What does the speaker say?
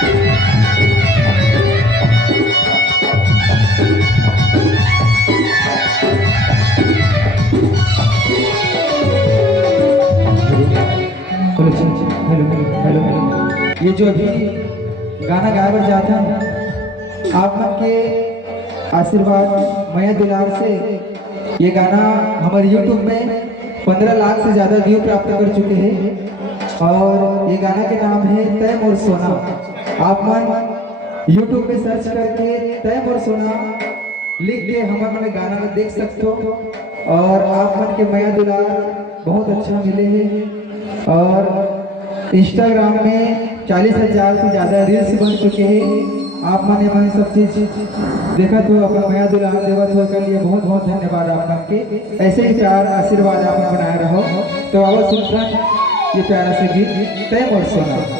Hello. ये जो अभी गाना गाया बर जाता है, आप मन के आशीर्वाद मया दुलार से ये गाना हमारे YouTube में 15 लाख से ज़्यादा व्यू प्राप्त कर चुके हैं और ये गाना के नाम है तय मोर सोना। आप मन YouTube पे सर्च करके तय मोर सोना लिख के हमारे मन गाना में देख सकते हो और आप मन के मया दुलार बहुत अच्छा मिले हैं और इंस्टाग्राम में 40,000 से ज़्यादा रील्स बन चुके हैं। आप मैंने सब चीज़ देखा तो अपना मया दुलार देवत हो के लिए बहुत बहुत धन्यवाद आप मन के। ऐसे ही प्यार आशीर्वाद आप बनाए रहो। तो आवाज़ सुनता ये प्यारा से गीत तय मोर सोना।